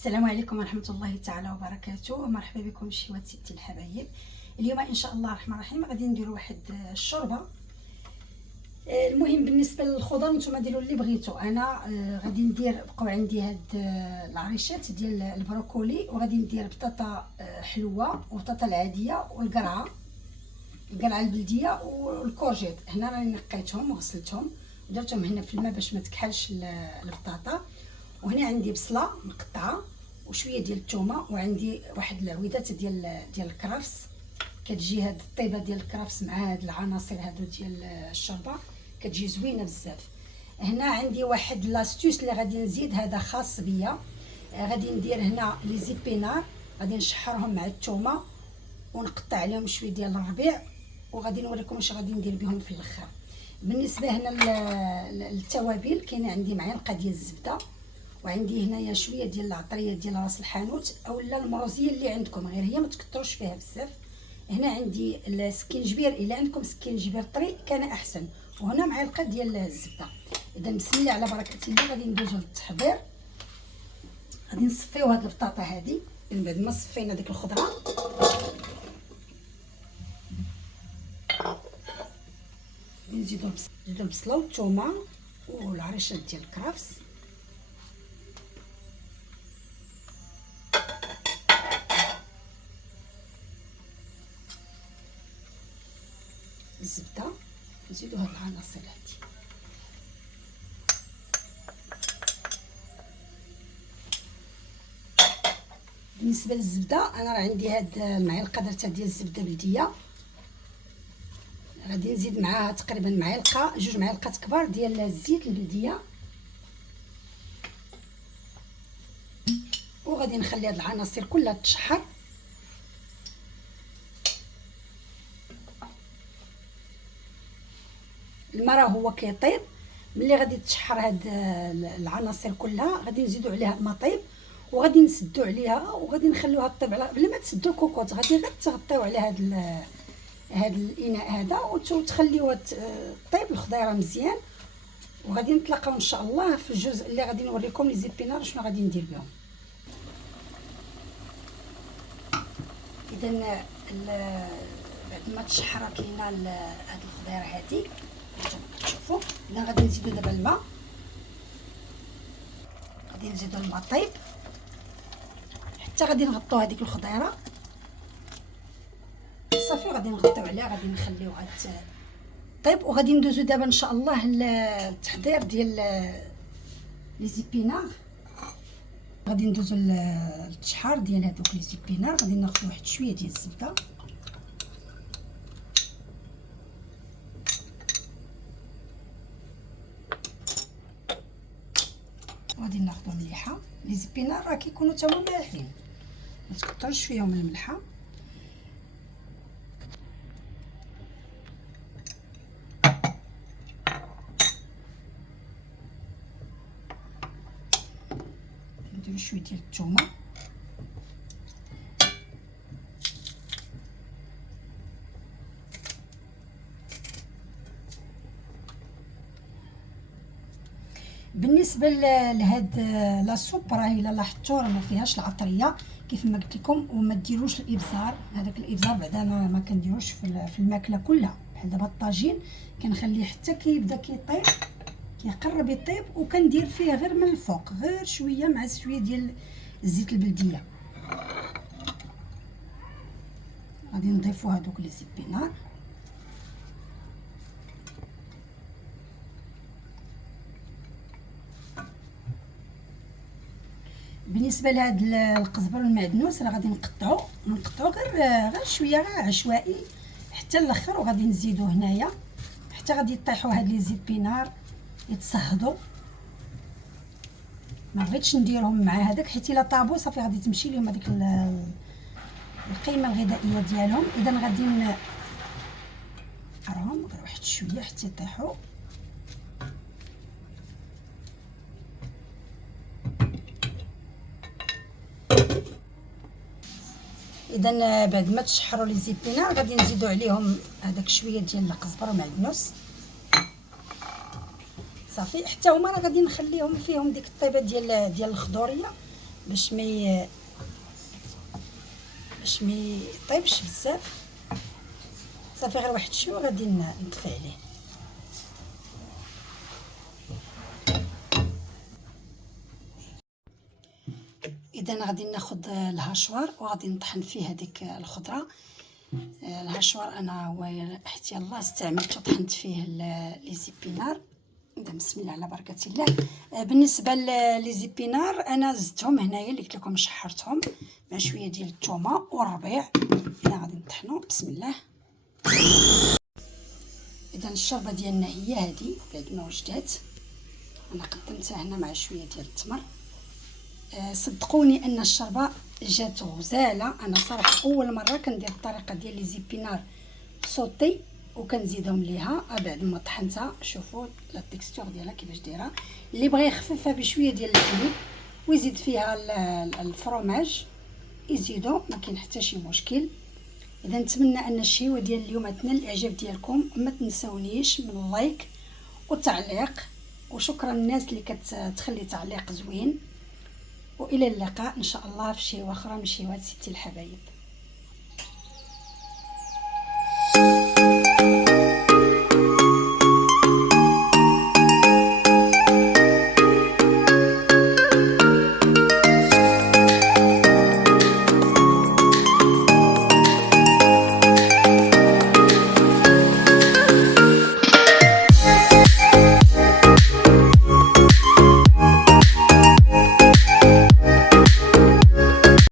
السلام عليكم ورحمة الله تعالى وبركاته. مرحبا بكم شيوات ستي الحبايب. اليوم ان شاء الله الرحمن الرحيم غادي نديروا واحد الشوربه. المهم بالنسبه للخضر نتوما ديروا اللي بغيتو. انا غادي ندير، بقاو عندي هاد العريشات ديال البروكولي، وغادي ندير بطاطا حلوه وبطاطا العاديه والقرعه البلديه والكورجيت. هنا راني نقيتهم وغسلتهم ودرتهم هنا في الماء باش ما تكحلش البطاطا. وهنا عندي بصله مقطعه وشويه ديال الثومه، وعندي واحد العويدات ديال الكرفس. كتجي هاد الطيبه ديال الكرفس مع هاد العناصر هادو ديال الشوربه كتجي زوينه بزاف. هنا عندي واحد لاستوس اللي غادي نزيد، هذا خاص بيا. غادي ندير هنا لي زيبينار، غادي نشحرهم مع الثومه ونقطع عليهم شويه ديال الربيع، وغادي نوريكم واش غادي ندير بهم في الاخر. بالنسبه هنا للتوابل، كاينه عندي معلقه ديال الزبده، وعندي هنايا شويه ديال العطريه ديال راس الحانوت اولا المروزيه اللي عندكم، غير هي ما تكثروش فيها بزاف. هنا عندي السكينجبير، الا عندكم سكينجبير طري كان احسن، وهنا معلقه ديال الزبده. اذا بسم الله على بركه الله غادي ندوزو للتحضير. غادي نصفيو هاد البطاطا هادي من بعد ما صفينا ديك الخضره. نزيدو البصله والثومه والعريشات ديال الكرفس، الزبده، نزيدو هاد العناصر هادي. بالنسبه للزبده انا راه عندي هاد المعلقه درتها ديال الزبده بلديه، غادي نزيد معاها تقريبا معلقه جوج معالق كبار ديال الزيت البلديه، وغادي نخلي هاد العناصر كلها تشحر. الماء راه هو كيطيب، ملي غادي تشحر هاد العناصر كلها غادي نزيدو عليها الماء طيب، وغادي نسدو عليها وغادي نخليوها طيب بلا ما تسدو الكوكوط. غادي غير تغطيو على هاد الاناء هذا وتخليوها طيب الخضيره مزيان. وغادي نتلاقاو ان شاء الله في الجزء اللي غادي نوريكم لي زيبينار شنو غادي ندير بهم. اذا بعد ما تشحر كاينه هاد الخضيره هادي كما كتشوفوا. اذا غادي نزيدو دابا الماء، غادي نزيدو الماء طيب حتى غادي نغطيو هذيك الخضيره صافي، غادي نغطيو عليها، غادي نخليوها طيب. وغادي ندوزو دابا ان شاء الله للتحضير ديال لي زيبينار. غادي ندوزو للتشحار ديال هذوك لي زيبينار. غادي ناخذ واحد شويه ديال الزبده، وغادي ناخذو مليحه. لي زيبينار راه كيكونوا تا هما مالحين، ما تكثرش فيهم الملحه. نديرو شويه ديال الثومه، بالنسبه لهاد لا سوب راهي الا لاحظتوا راه ما فيهاش العطريه كيف ما قلت لكم، وما ديروش الابزار. هذاك الابزار بعدا انا ما كنديروش في الماكله كلها. بحال دابا الطاجين كنخليه حتى كيبدا كيطيب، كيقرب يطيب، وكندير فيه غير من الفوق غير شويه مع شويه ديال الزيت البلديه. غادي نضيفوا هذوك لي زيبينار. بالنسبه لهاد القزبر والمعدنوس راه غادي نقطعو غير شويه، غير عشوائي حتى الاخر، وغادي نزيدو هنايا حتى غادي يطيحوا هاد لي زيبينار يتصهدوا. ما بغيتش نديرهم مع هذاك حيت الا طابوا صافي غادي تمشي لهم هذيك القيمه الغذائيه ديالهم. اذا غادي نقراهم غير واحد شويه حتى يطيحوا. اذا بعد ما تشحروا لي زيبينار غادي نزيدوا عليهم هذاك شويه ديال القزبر ومعدنوس صافي. حتى هما راه غادي نخليهم فيهم ديك الطيبه ديال الخضوريه باش ما يطيبش بزاف. صافي غير واحد شويه غادي نطفي عليه. اذا غادي ناخذ الهاشوار وغادي نطحن فيه هذيك الخضره. الهاشوار انا حتى يلاه استعملته طحنت فيه لي زيبينار. بسم الله على بركه الله. بالنسبه لي زيبينار انا زدتهم هنايا اللي قلت لكم شحرتهم مع شويه ديال الثومه والربيع. اذا غادي نطحنوا بسم الله. اذا الشوربه ديالنا هي هذه بعد ما وجدات. انا قدمتها هنا مع شويه ديال التمر. صدقوني ان الشوربه جات غزاله. انا صراحه اول مره كندير الطريقه ديال لي زيبينار صوتي وكنزيدهم ليها بعد ما طحنتها. شوفوا لا تيكستور ديالها كيفاش دايره. اللي بغى يخففها بشويه ديال الحليب ويزيد فيها الفرomage يزيدوا، ما كاين حتى شي مشكل. اذا نتمنى ان الشهوه ديال اليوم تنال الاعجاب ديالكم. ما تنسونيش من اللايك والتعليق، وشكرا للناس اللي كتخلي تعليق زوين. والى اللقاء ان شاء الله في شهوه اخرى من شهوات ستي الحبايب.